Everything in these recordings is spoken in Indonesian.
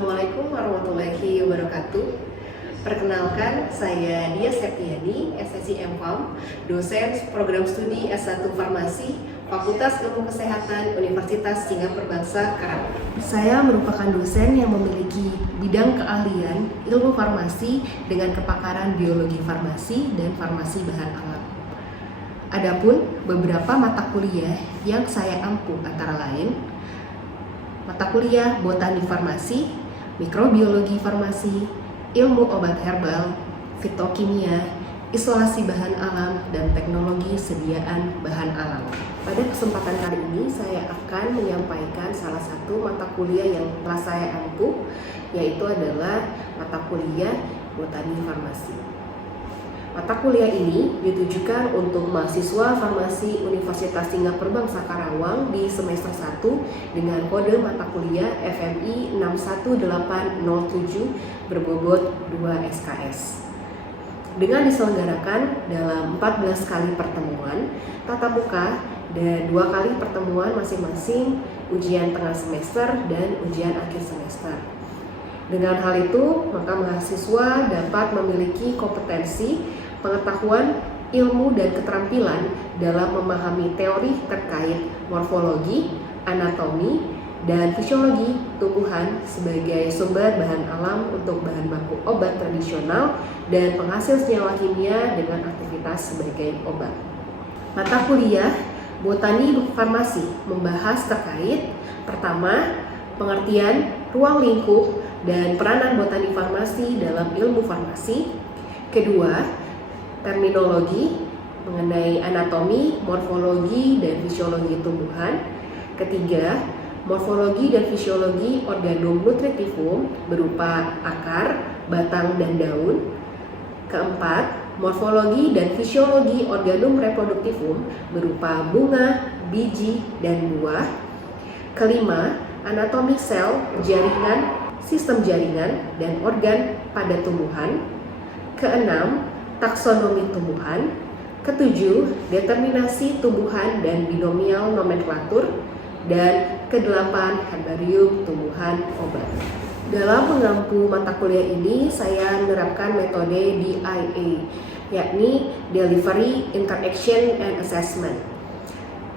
Assalamualaikum warahmatullahi wabarakatuh. Perkenalkan, saya Dia Septiani, SSI M.Pharm, dosen program studi S1 Farmasi, Fakultas Ilmu Kesehatan Universitas Singapura Bangsa, Karawang. Saya merupakan dosen yang memiliki bidang keahlian ilmu farmasi dengan kepakaran biologi farmasi dan farmasi bahan alam. Adapun beberapa mata kuliah yang saya ampu antara lain mata kuliah botani farmasi, mikrobiologi farmasi, ilmu obat herbal, fitokimia, isolasi bahan alam, dan teknologi sediaan bahan alam. Pada kesempatan kali ini saya akan menyampaikan salah satu mata kuliah yang telah saya ampu, yaitu adalah mata kuliah botani farmasi. Mata kuliah ini ditujukan untuk mahasiswa farmasi Universitas Singapura Bangsa Karawang di semester 1 dengan kode mata kuliah FMI 61807 berbobot 2 SKS. Dengan diselenggarakan dalam 14 kali pertemuan tatap muka dan 2 kali pertemuan masing-masing ujian tengah semester dan ujian akhir semester. Dengan hal itu, maka mahasiswa dapat memiliki kompetensi, pengetahuan, ilmu, dan keterampilan dalam memahami teori terkait morfologi, anatomi, dan fisiologi tumbuhan sebagai sumber bahan alam untuk bahan baku obat tradisional dan penghasil senyawa kimia dengan aktivitas sebagai obat. Mata kuliah Botani Farmasi membahas terkait pertama, pengertian ruang lingkup dan peranan botani farmasi dalam ilmu farmasi. Kedua, terminologi mengenai anatomi, morfologi, dan fisiologi tumbuhan. Ketiga, morfologi dan fisiologi organum nutritivum berupa akar, batang, dan daun. Keempat, morfologi dan fisiologi organum reproduktivum berupa bunga, biji, dan buah. Kelima, anatomi sel, jaringan, sistem jaringan, dan organ pada tumbuhan. Keenam, taksonomi tumbuhan. Ketujuh, determinasi tumbuhan dan binomial nomenklatur. Dan kedelapan, herbarium tumbuhan obat. Dalam mengampu mata kuliah ini, saya menerapkan metode DIA, yakni Delivery, Interaction, and Assessment.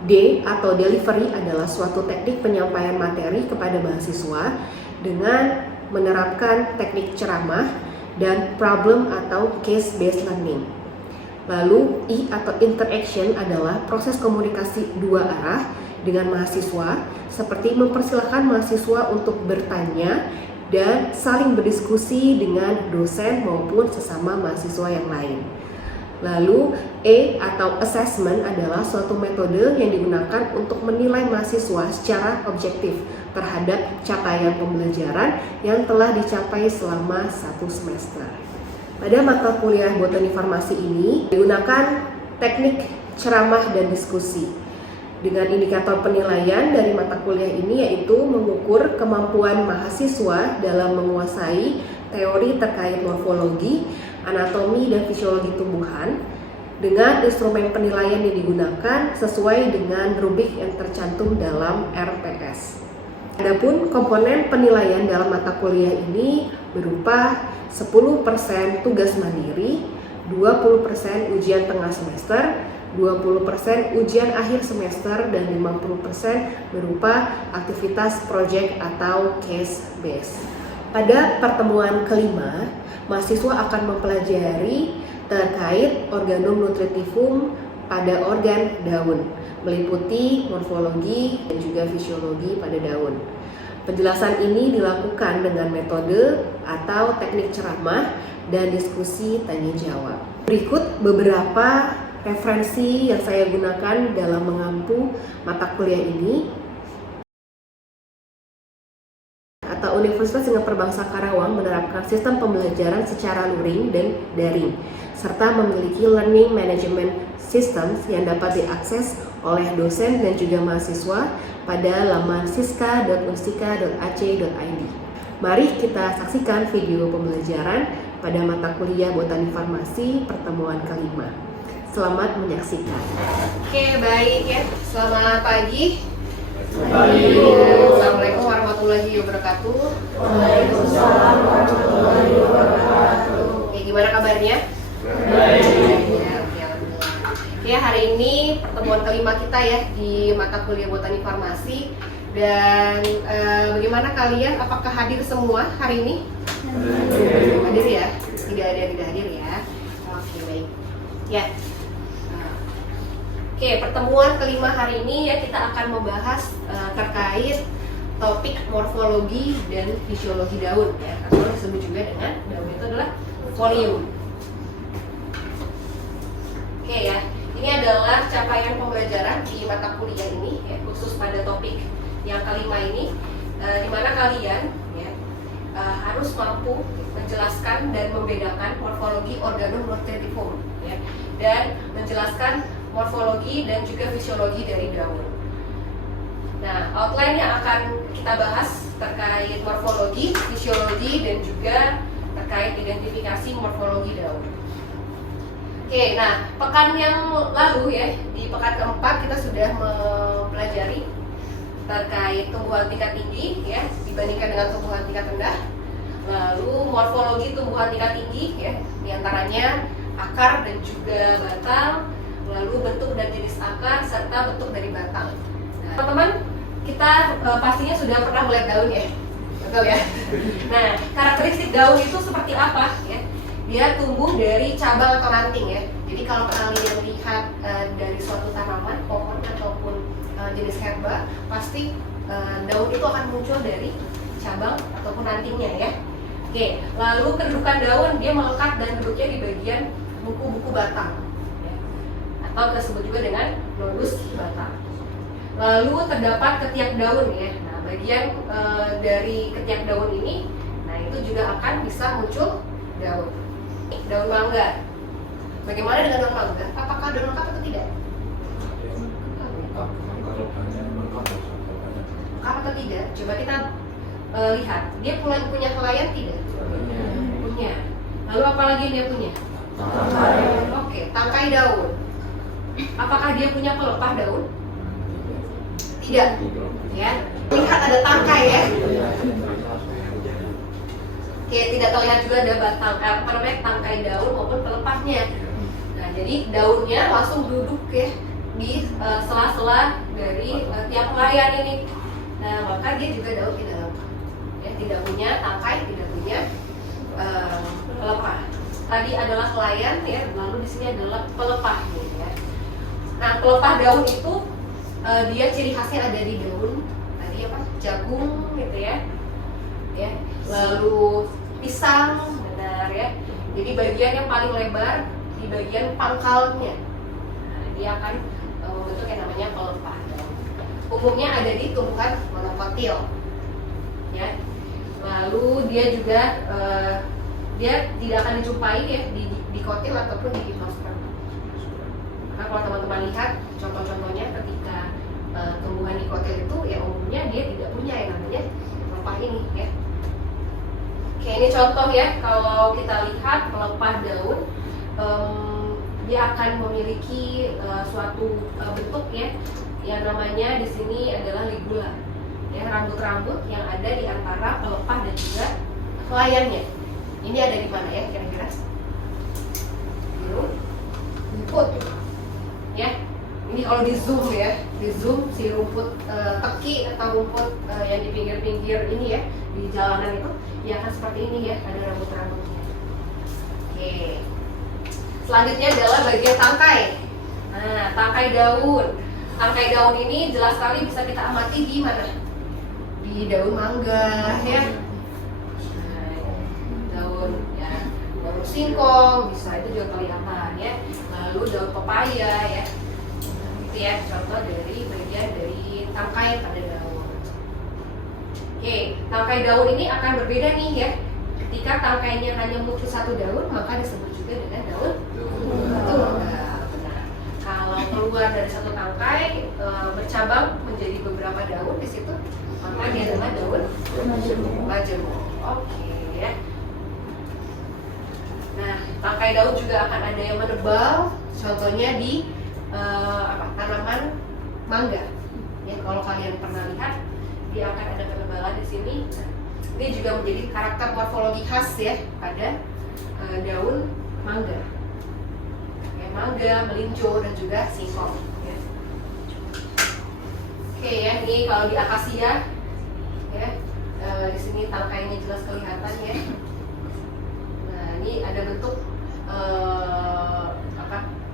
D atau delivery adalah suatu teknik penyampaian materi kepada mahasiswa dengan menerapkan teknik ceramah dan problem atau case based learning. Lalu I atau interaction adalah proses komunikasi dua arah dengan mahasiswa, seperti mempersilahkan mahasiswa untuk bertanya dan saling berdiskusi dengan dosen maupun sesama mahasiswa yang lain. Lalu E atau assessment adalah suatu metode yang digunakan untuk menilai mahasiswa secara objektif terhadap capaian pembelajaran yang telah dicapai selama 1 semester. Pada mata kuliah botani farmasi ini digunakan teknik ceramah dan diskusi. Dengan indikator penilaian dari mata kuliah ini yaitu mengukur kemampuan mahasiswa dalam menguasai teori terkait morfologi, anatomi, dan fisiologi tumbuhan dengan instrumen penilaian yang digunakan sesuai dengan rubrik yang tercantum dalam RPS. Adapun komponen penilaian dalam mata kuliah ini berupa 10% tugas mandiri, 20% ujian tengah semester, 20% ujian akhir semester, dan 50% berupa aktivitas project atau case base. Pada pertemuan kelima, mahasiswa akan mempelajari terkait organum nutritivum pada organ daun, meliputi morfologi dan juga fisiologi pada daun. Penjelasan ini dilakukan dengan metode atau teknik ceramah dan diskusi tanya jawab. Berikut beberapa referensi yang saya gunakan dalam mengampu mata kuliah ini. Universitas Singapura Bangsa Karawang menerapkan sistem pembelajaran secara luring dan daring, serta memiliki learning management systems yang dapat diakses oleh dosen dan juga mahasiswa pada laman siska.unsika.ac.id. Mari kita saksikan video pembelajaran pada mata kuliah Botani Farmasi pertemuan kelima. Selamat menyaksikan. Oke, baik ya. Selamat pagi. Pagi. Assalamualaikum warahmatullahi warahmatullahi wabarakatuh. Waalaikumsalam warahmatullahi wabarakatuh. Oke, gimana kabarnya? Baik. Ya, oke, alhamdulillah. Ya, hari ini pertemuan kelima kita ya di mata kuliah Botani Farmasi. Dan bagaimana kalian? Apakah hadir semua hari ini? Hadir ya? Tidak ada yang tidak hadir ya? Oke, baik. Ya. Oke, pertemuan kelima hari ini ya kita akan membahas terkait topik morfologi dan fisiologi daun ya, atau disebut juga dengan daun itu adalah folium. Oke ya, ini adalah capaian pembelajaran di mata kuliah ini ya, khusus pada topik yang kelima ini, di mana kalian ya harus mampu menjelaskan dan membedakan morfologi organum nocturnifolium ya, dan menjelaskan morfologi dan juga fisiologi dari daun. Nah, outline yang akan kita bahas terkait morfologi, fisiologi, dan juga terkait identifikasi morfologi daun. Oke, nah pekan yang lalu ya, di pekan keempat kita sudah mempelajari terkait tumbuhan tingkat tinggi ya dibandingkan dengan tumbuhan tingkat rendah. Lalu morfologi tumbuhan tingkat tinggi ya, diantaranya akar dan juga batang, lalu bentuk dan jenis akar serta bentuk dari batang. Nah, teman-teman, kita pastinya sudah pernah melihat daun ya, betul ya? Nah, karakteristik daun itu seperti apa ya? Dia tumbuh dari cabang atau ranting ya. Jadi kalau kalian lihat dari suatu tanaman, pohon ataupun jenis herba, pasti daun itu akan muncul dari cabang ataupun rantingnya ya. Oke, lalu kedudukan daun dia melekat dan duduknya di bagian buku-buku batang. Atau kita sebut juga dengan nodus batang. Lalu terdapat ketiak daun ya. Nah, bagian dari ketiak daun ini, nah itu juga akan bisa muncul daun. Daun mangga. Bagaimana dengan daun mangga? Apakah daun lengkap atau tidak? Lengkap atau tidak? Coba kita lihat. Dia punya helaian tidak? Punya. Lalu apa lagi yang dia punya? Tangkai. Oke, tangkai daun. Apakah dia punya pelepah daun? Tidak. Ya. Lihat ada tangkai ya. Oke, tidak terlihat juga ada batang tangkai daun maupun pelepahnya. Nah, jadi daunnya langsung duduk ya di sela-sela dari tiap helaian ini. Nah, maka dia juga daun tidak lengkap. Ya, tidak punya tangkai, tidak punya pelepah. Tadi adalah helaian ya, lalu di sini adalah pelepah ya. Nah, pelepah daun itu dia ciri khasnya ada di daun tadi apa? Jagung gitu ya. Ya. Lalu pisang, benar ya. Jadi bagian yang paling lebar di bagian pangkalnya. Nah, dia akan membentuk yang namanya pelepah daun. Umumnya ada di tumbuhan monokotil. Ya. Lalu dia juga dia tidak akan dijumpai ya di kotil ataupun di himnosperm. Nah, kalau teman-teman lihat contoh-contohnya ketika tumbuhan dikotil itu ya umumnya dia tidak punya yang namanya pelepah ini ya. Oke, ini contoh ya, kalau kita lihat pelepah daun dia akan memiliki suatu bentuk ya yang namanya di sini adalah ligula. Ya, rambut-rambut yang ada di antara pelepah dan juga helaiannya. Ini ada di mana ya kira-kira? Rumput. Ya, ini kalau di zoom ya, di zoom si rumput teki atau rumput yang di pinggir-pinggir ini ya di jalanan itu, ya akan seperti ini ya, ada rambut-rambutnya. Oke, selanjutnya adalah bagian tangkai. Nah, tangkai daun. Tangkai daun ini jelas sekali bisa kita amati di mana? Di daun mangga ya. Nah, daun ya, daun singkong bisa itu juga kelihatan ya. Lalu daun pepaya ya. Itu ya contoh dari bagian dari tangkai pada daun. Oke, tangkai daun ini akan berbeda nih ya. Ketika tangkainya hanya muncul satu daun, maka disebut juga dengan daun tunggal. Nah, kalau keluar dari satu tangkai bercabang menjadi beberapa daun di situ, maka dia adalah daun majemuk. Oke ya. Nah, tangkai daun juga akan ada yang menebal, contohnya di tanaman mangga. Ya, kalau kalian pernah lihat dia akan ada penebalan di sini. Ini juga menjadi karakter morfologi khas ya pada daun mangga. Ya, mangga, melinjo dan juga singkong. Ya. Oke ya, ini kalau di akasia ya, di sini tangkainya jelas kelihatan ya. Nah ini ada bentuk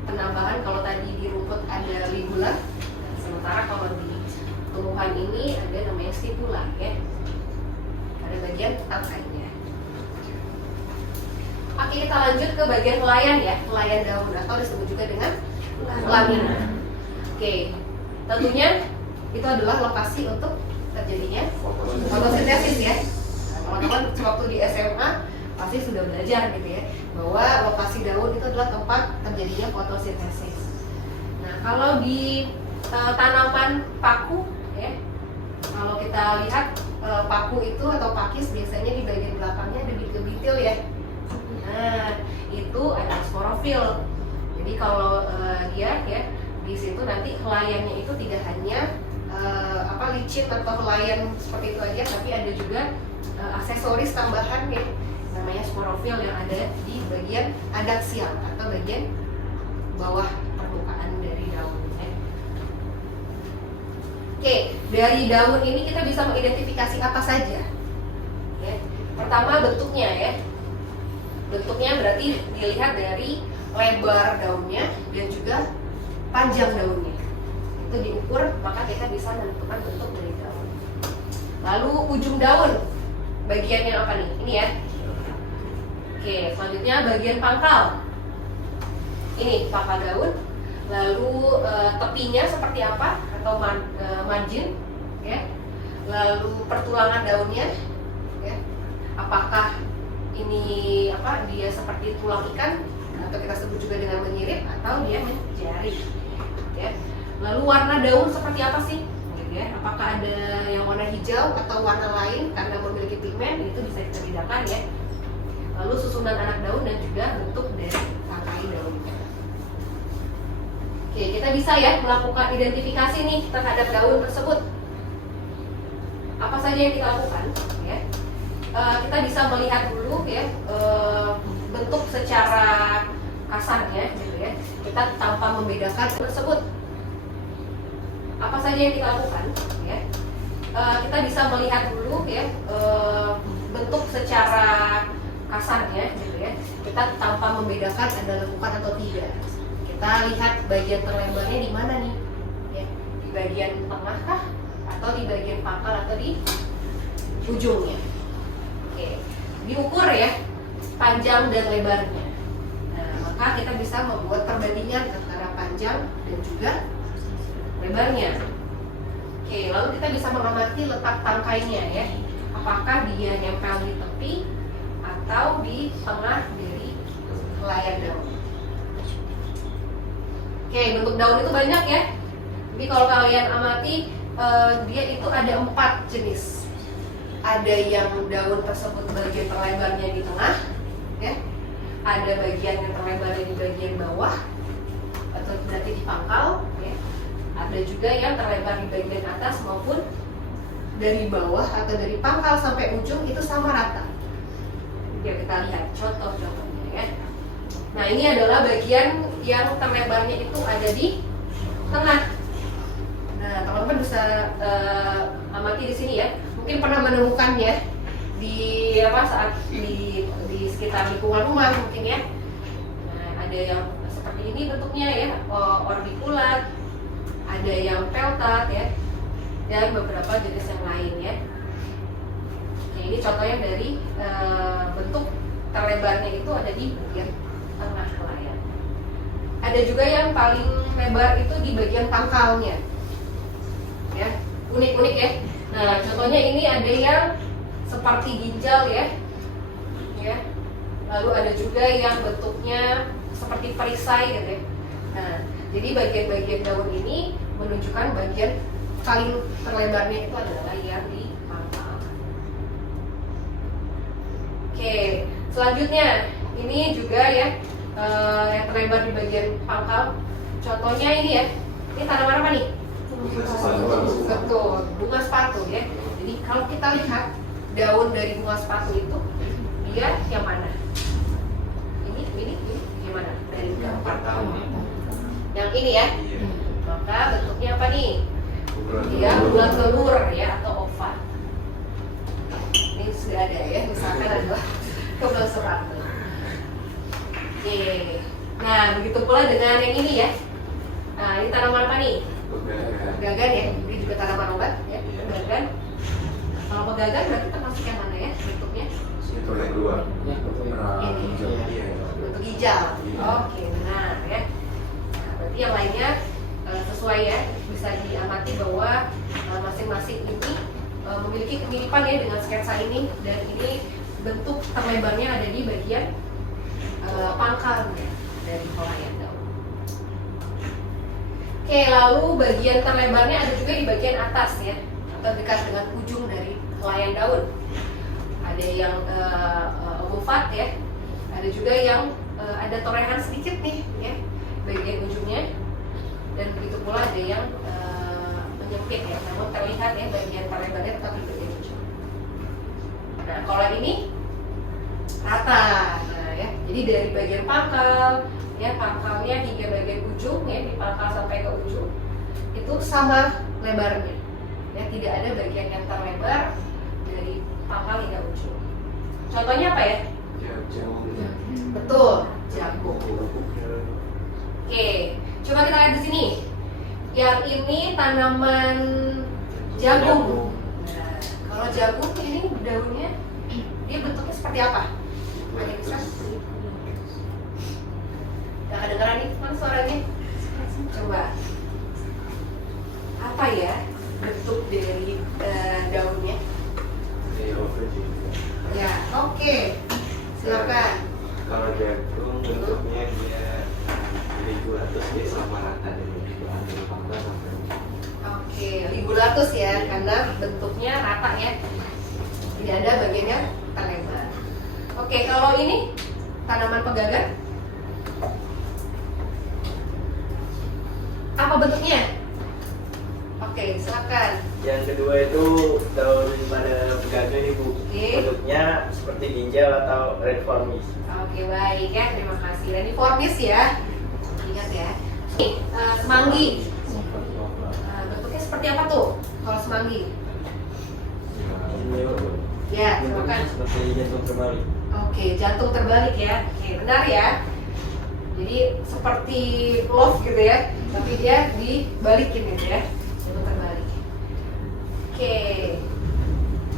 penambahan. Kalau tadi di rumput ada ligula, sementara kalau di tumbuhan ini ada namanya stipula ya, ada bagian tangkainya. Oke, kita lanjut ke bagian helaian ya, helaian daun atau disebut juga dengan lamina. Oke, tentunya itu adalah lokasi untuk terjadinya fotosintesis ya. Teman-teman waktu di SMA pasti sudah belajar gitu ya, bahwa lokasi daun itu adalah tempat terjadinya fotosintesis. Nah, kalau di tanaman paku ya, kalau kita lihat paku itu atau pakis biasanya di bagian belakangnya ada bintil-bintil ya. Nah, itu ada sporofil. Jadi kalau dia ya di situ nanti helaiannya itu tidak hanya licin atau helaian seperti itu aja, tapi ada juga aksesoris tambahan ya, namanya sporofil yang ada di bagian adaksial atau bagian bawah permukaan dari daun. Oke, dari daun ini kita bisa mengidentifikasi apa saja. Ya. Pertama bentuknya ya. Bentuknya berarti dilihat dari lebar daunnya dan juga panjang daunnya. Itu diukur, maka kita bisa menentukan bentuk dari daun. Lalu ujung daun, bagiannya apa nih? Ini ya. Oke, selanjutnya bagian pangkal. Ini pangkal daun. Lalu tepinya seperti apa atau margin, ya. Lalu pertulangan daunnya, ya. Apakah ini dia seperti tulang ikan atau kita sebut juga dengan menyirip atau dia menjari, ya. Lalu warna daun seperti apa sih? Ya, apakah ada yang warna hijau atau warna lain karena memiliki pigmen, itu bisa kita bedakan ya. Lalu susunan anak daun dan juga bentuk dari tangkai daunnya. Oke, kita bisa ya melakukan identifikasi nih terhadap daun tersebut. Apa saja yang kita lakukan? Ya, kita bisa melihat dulu ya bentuk secara kasarnya, gitu ya. Kita tanpa membedakan tersebut. Apa saja yang kita lakukan? Ya, kita bisa melihat dulu ya bentuk secara kasarnya, gitu ya. Kita tanpa membedakan ada lekukan atau tidak. Kita lihat bagian terlebarnya di mana nih? Ya, di bagian tengah kah? Atau di bagian pangkal atau di ujungnya? Oke, diukur ya panjang dan lebarnya. Nah, maka kita bisa membuat perbandingan antara panjang dan juga lebarnya. Oke, lalu kita bisa mengamati letak tangkainya ya. Apakah dia nempel di tepi atau di tengah dari helaian daun. Oke, bentuk daun itu banyak ya. Jadi kalau kalian amati dia itu ada 4 jenis. Ada yang daun tersebut bagian terlebarnya di tengah, ya. Ada bagian yang terlebarnya di bagian bawah atau berarti di pangkal, ya. Ada juga yang terlebar di bagian atas maupun dari bawah atau dari pangkal sampai ujung itu sama rata. Biar kita lihat contoh-contohnya ya. Nah, ini adalah bagian yang terlebarnya itu ada di tengah. Nah, teman-teman bisa amati di sini ya. Mungkin pernah menemukannya di saat di sekitar lingkungan rumah mungkin ya. Nah, ada yang seperti ini bentuknya ya, orbikulat, ada yang peltat ya, dan beberapa jenis yang lain ya. Nah, ini contohnya dari bentuk terlebarnya itu ada di bagian tengah helaian. Ada juga yang paling lebar itu di bagian pangkalnya, ya, unik-unik ya. Nah, contohnya ini ada yang seperti ginjal ya, ya. Lalu ada juga yang bentuknya seperti perisai gitu ya. Nah, jadi bagian-bagian daun ini menunjukkan bagian paling terlebarnya itu adalah yang di pangkal. Oke, selanjutnya ini juga ya yang terlebar di bagian pangkal. Contohnya ini ya, ini tanaman apa nih? Bunga sepatu. Betul, bunga sepatu ya. Jadi kalau kita lihat daun dari bunga sepatu itu, dia yang mana? Ini yang mana? Dari gambar yang ini ya. Maka bentuknya apa nih? Dia bulat telur ya, atau oval. Ini sudah ada ya, misalkan adalah kembang sepatu. Oke. Nah, begitu pula dengan yang ini ya. Nah, ini tanaman apa nih? Pegagan ya, ini juga tanaman obat ya, pegagan. Kalau pegagan berarti termasuk yang mana ya bentuknya? Itu yang kedua. Ini bentuk hijau. Oke, benar ya. Nah, berarti yang lainnya sesuai ya, bisa diamati bahwa masing-masing ini memiliki kemiripan ya dengan sketsa ini, dan ini bentuk terlebarnya ada di bagian pangkalnya dari helaian daun. Oke, lalu bagian terlebarnya ada juga di bagian atas ya, atau dekat dengan ujung dari helaian daun. Ada yang mufat ya, ada juga yang ada torehan sedikit nih ya bagian ujungnya, dan begitu pula ada yang menyempit ya, namun terlihat ya bagian terlebarnya tetap di bagian ujung. Nah, kalau ini rata, nah ya, jadi dari bagian pangkal ya, pangkalnya hingga bagian ujung ya, di pangkal sampai ke ujung itu sama lebarnya ya, tidak ada bagian yang terlebar dari pangkal hingga ujung. Contohnya apa ya? Betul, jagung. Oke, coba kita lihat di sini. Yang ini tanaman jagung. Nah, kalau jagung ini daunnya dia bentuknya seperti apa? Ada ilustrasi? Gak kedengeran nih, mana suaranya? Coba. Apa ya bentuk dari daunnya? Ya, oke. Silakan. Kalau jagung bentuknya dia ligulatus, dia sama rata dengan bahan pangkal sampai. Oke, ligulatus ya, karena bentuknya rata ya, tidak ada bagian yang terlebar. Oke, kalau ini tanaman pegagan, apa bentuknya? Oke, silakan. Yang kedua itu daun pada pegagan ibu. Oke. Bentuknya seperti ginjal atau reniformis. Oke, baik ya, terima kasih. Reniformis ya, ingat ya. Nih, semanggi. Bentuknya seperti apa tuh kalau semanggi? Ya, silakan. Seperti jantung terbalik. Oke, jantung terbalik ya. Oke, benar ya. Jadi seperti love gitu ya, tapi dia dibalikin gitu ya, jantung terbalik. Oke.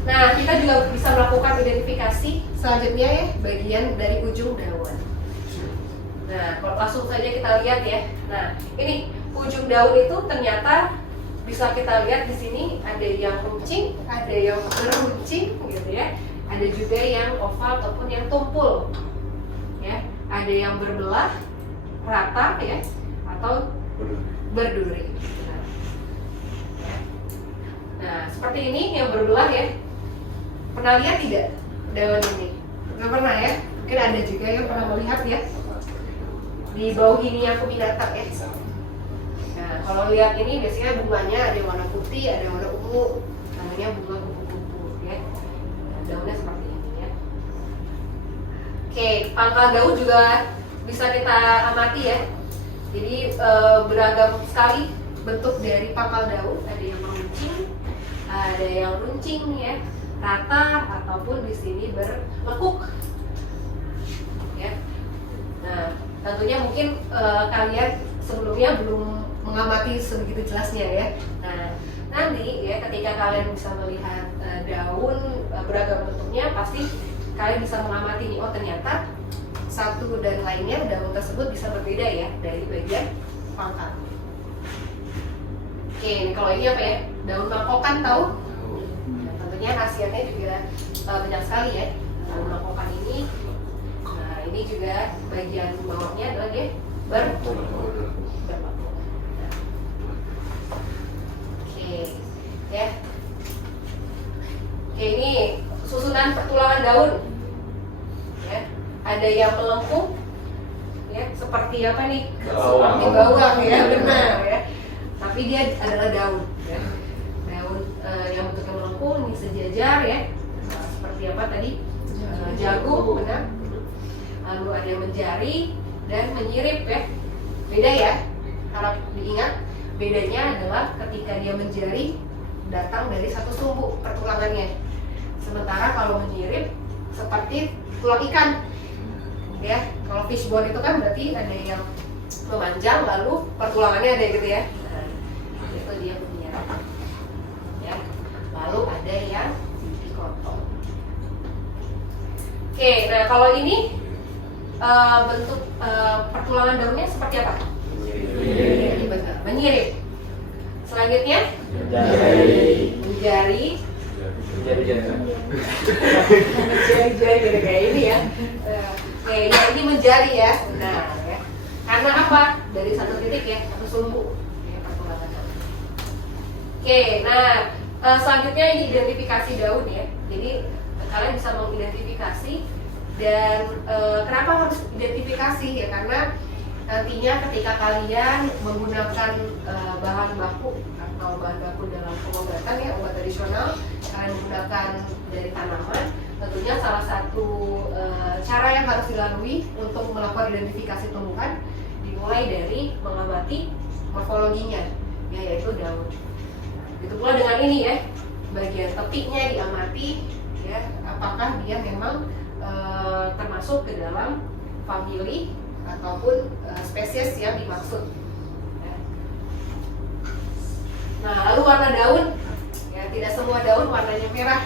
Nah, kita juga bisa melakukan identifikasi selanjutnya ya, bagian dari ujung daun. Nah, kalau langsung saja kita lihat ya. Nah, ini ujung daun itu ternyata bisa kita lihat di sini ada yang runcing, ada yang beruncing gitu ya. Ada juga yang oval ataupun yang tumpul. Ya, ada yang berbelah, rata ya, atau berduri. Nah, seperti ini yang berbelah ya. Pernah lihat tidak daun ini? Nggak pernah ya? Mungkin ada juga yang pernah melihat ya. Di bawah ini yang kuminata ya. Nah, kalau lihat ini biasanya bunganya ada yang warna putih, ada yang warna ungu. Namanya bunga kupu-kupu ya. Nah, daunnya seperti ini ya. Oke, pangkal daun juga bisa kita amati ya. Jadi beragam sekali bentuk dari pangkal daun. Ada yang meruncing, ada yang runcing ya, rata ataupun di sini berlekuk. Ya. Nah, tentunya mungkin kalian sebelumnya belum mengamati sebegitu jelasnya ya. Nah, nanti ya ketika kalian bisa melihat daun beragam bentuknya, pasti kalian bisa mengamati nih, oh ternyata satu dan lainnya daun tersebut bisa berbeda ya dari bagian pangkal. Oke, kalau ini apa ya? Daun mangkokan tahu? Nah, tentunya khasiatnya juga banyak sekali ya. Daun mangkokan ini, nah ini juga bagian bawahnya adalah dia berlekuk. Oke, ya. Oke, ini susunan pertulangan daun. Ya, ada yang melengkung, ya, seperti apa nih? Bawang. Seperti bawang ya, benar ya. Tapi dia adalah daun, ya. Daun yang bentuknya melengkung, ini sejajar ya. Seperti apa tadi? Jagung, benar. Lalu ada yang menjari dan menyirip ya. Beda ya, harap diingat. Bedanya adalah ketika dia menjari datang dari satu sumbu pertulangannya. Sementara kalau menyirip seperti tulang ikan. Ya, kalau fishbone itu kan berarti ada yang memanjang lalu pertulangannya ada gitu ya. Nah, itu dia menyirip. Ya. Lalu ada yang dipotong. Oke, nah kalau ini bentuk pertulangan daunnya seperti apa? Menyirip. Selanjutnya menjari. Jari-jari gitu kayak ini ya. Oke, ya ini menjari ya. Nah, ya. Karena apa? Dari satu titik ya, satu sumbu ya, pertulangan. Oke, nah selanjutnya ini identifikasi daun ya. Jadi kalian bisa mengidentifikasi dan kenapa harus identifikasi ya? Karena nantinya ketika kalian menggunakan bahan baku atau bahan baku dalam pengobatan ya, obat tradisional, kalian menggunakan dari tanaman, tentunya salah satu cara yang harus dilalui untuk melakukan identifikasi tumbuhan dimulai dari mengamati morfologinya, ya, yaitu daun. Itu pula dengan ini ya, bagian tepiknya diamati ya, apakah dia memang termasuk ke dalam famili ataupun spesies yang dimaksud. Ya. Nah, lalu warna daun, ya tidak semua daun warnanya merah.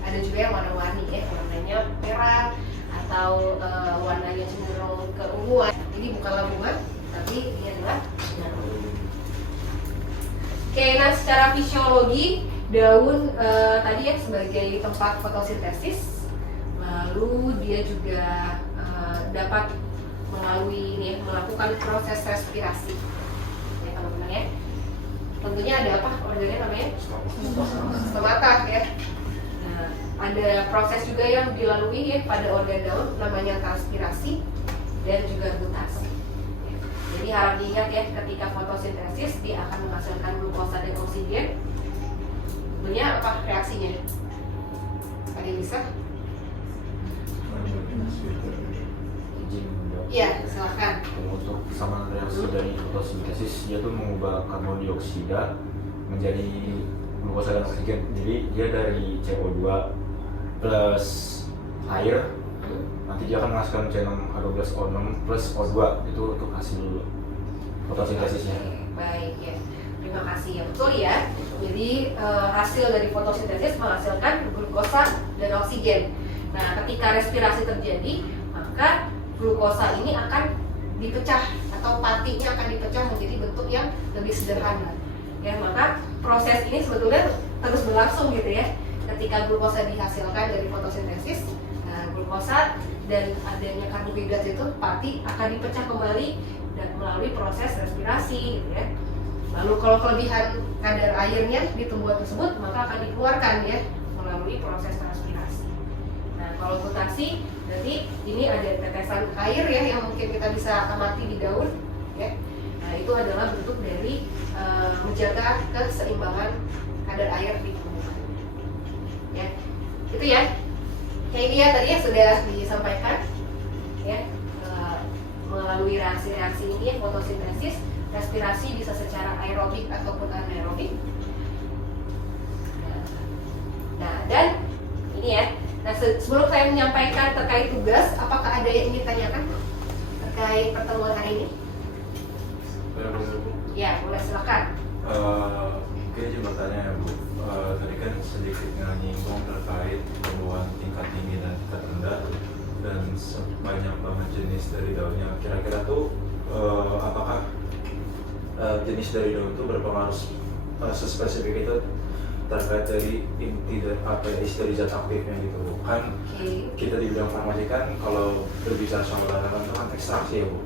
Ada juga yang warna-warni ya, warnanya merah atau warnanya cenderung keunguan. Ini bukanlah bunga, tapi ini adalah daun. Oke, nah secara fisiologi daun tadi ya sebagai tempat fotosintesis, lalu dia juga dapat melalui ini melakukan proses respirasi ya teman-teman ya. Tentunya ada apa organnya namanya? Stomata ya. Nah, ada proses juga yang dilalui ya pada organ daun namanya transpirasi dan juga gutasi. Jadi harap diingat ya, ketika fotosintesis dia akan menghasilkan glukosa dan oksigen. Tentunya apa reaksinya? Ada yang bisa? Iya, silakan. Untuk kesamaan reaksi dari fotosintesis, dia tuh mengubah karbon dioksida menjadi glukosa dan oksigen. Jadi dia dari CO2 plus air, nanti dia akan menghasilkan C6H12O6 plus O2. Itu untuk hasil fotosintesisnya. Baik ya, terima kasih ya, betul ya. Jadi hasil dari fotosintesis menghasilkan glukosa dan oksigen. Nah, ketika respirasi terjadi, maka glukosa ini akan dipecah atau patinya akan dipecah menjadi bentuk yang lebih sederhana. Ya, maka proses ini sebetulnya terus berlangsung gitu ya. Ketika glukosa dihasilkan dari fotosintesis, nah, glukosa dan adanya karbohidrat itu pati akan dipecah kembali dan melalui proses respirasi gitu ya. Lalu kalau kelebihan kadar airnya di tumbuhan tersebut, maka akan dikeluarkan ya melalui proses transpirasi. Nah, kalau gutasi berarti ini ada tetesan air ya yang mungkin kita bisa amati di daun ya. Nah, itu adalah bentuk dari menjaga keseimbangan kadar air di tumbuhan. Ya. Itu ya. Kayak ini ya tadi ya sudah disampaikan ya, melalui reaksi-reaksi ini ya, fotosintesis, respirasi bisa secara aerobik ataupun anaerobik. Nah, dan ini ya. Nah, sebelum saya menyampaikan terkait tugas, apakah ada yang ingin tanyakan terkait pertemuan hari ini? Ya, boleh silakan. Mungkin cuma tanya ya Bu, tadi kan sedikit nyinggung terkait tumbuhan tingkat tinggi dan tingkat rendah dan banyak banget jenis dari daunnya. Kira-kira tuh apakah jenis dari daun itu berpengaruh sespesifik itu terkait dari inti dan apa ya, isi dari zat aktifnya gitu kan. Kita di bidang farmasi kan kalau berbicara soal tanaman itu kan ekstraksi ya Bu.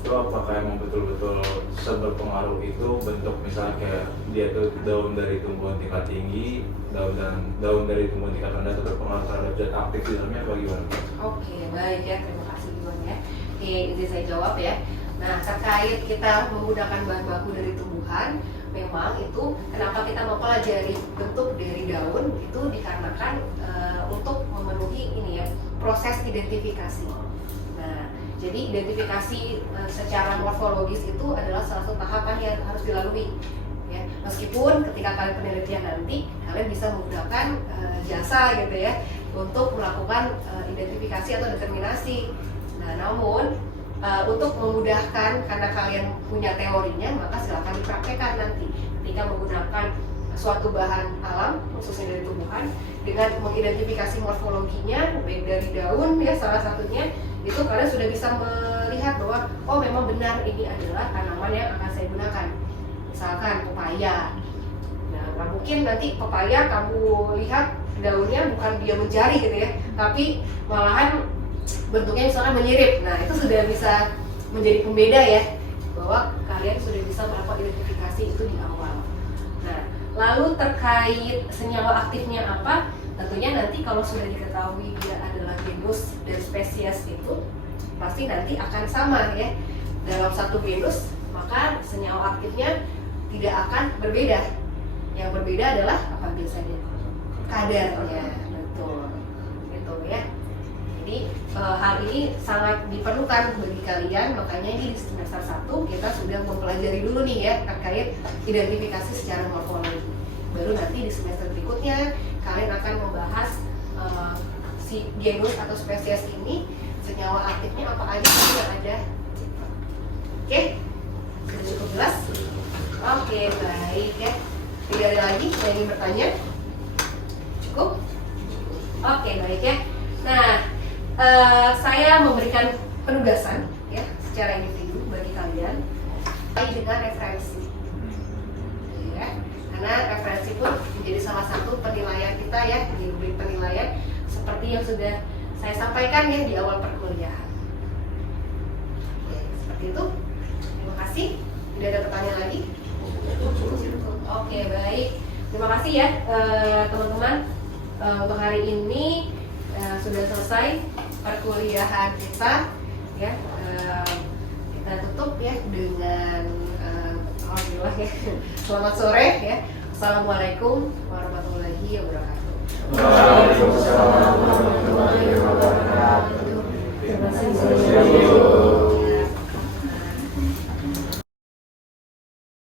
Itu apakah emang betul-betul seberpengaruh itu bentuk misalnya kayak dia tuh daun dari tumbuhan tingkat tinggi, daun dari tumbuhan tingkat rendah itu berpengaruh terhadap zat aktif di dalamnya bagaimana? Oke, baik ya, terima kasih Iwan ya. Oke, ini saya jawab ya. Nah, terkait kita menggunakan bahan baku dari tumbuhan, memang itu kenapa kita mempelajari bentuk dari daun itu dikarenakan untuk memenuhi ini ya, proses identifikasi. Nah, jadi identifikasi secara morfologis itu adalah salah satu tahapan yang harus dilalui. Ya, meskipun ketika kalian penelitian nanti kalian bisa menggunakan jasa gitu ya untuk melakukan identifikasi atau determinasi. Nah, namun untuk memudahkan karena kalian punya teorinya, maka silakan dipraktekkan nanti ketika menggunakan suatu bahan alam khususnya dari tumbuhan dengan mengidentifikasi morfologinya baik dari daun ya salah satunya, itu kalian sudah bisa melihat bahwa oh memang benar ini adalah tanaman yang akan saya gunakan. Misalkan pepaya. Nah, mungkin nanti pepaya kamu lihat daunnya bukan dia menjari gitu ya, tapi malahan bentuknya misalnya menyirip. Nah, itu sudah bisa menjadi pembeda ya, bahwa kalian sudah bisa melakukan identifikasi itu di awal. Nah, lalu terkait senyawa aktifnya apa? Tentunya nanti kalau sudah diketahui dia adalah genus dan spesies itu pasti nanti akan sama ya. Dalam satu genus, maka senyawa aktifnya tidak akan berbeda. Yang berbeda adalah apa biasanya? Kadarnya, betul. Itu ya. Jadi hal ini sangat diperlukan bagi kalian, makanya ini di semester 1 kita sudah mempelajari dulu nih ya terkait identifikasi secara morfologi. Baru nanti di semester berikutnya kalian akan membahas si genus atau spesies ini, senyawa aktifnya apa aja yang ada. Oke? Sudah cukup jelas? Oke, baik ya. Tidak ada lagi yang ingin bertanya? Cukup? Oke, baik ya. Nah, saya memberikan penugasan ya secara individu bagi kalian dengan referensi ya, karena referensi pun menjadi salah satu penilaian kita ya, di penilaian seperti yang sudah saya sampaikan ya di awal perkuliahan. Oke, seperti itu. Terima kasih. Tidak ada pertanyaan lagi? Oke, baik. Terima kasih ya teman-teman. Untuk hari ini sudah selesai perkuliahan kita ya. Kita tutup ya dengan alhamdulillah ya. Selamat sore ya. Assalamualaikum warahmatullahi wabarakatuh. Waalaikumsalam warahmatullahi wabarakatuh. Terima kasih.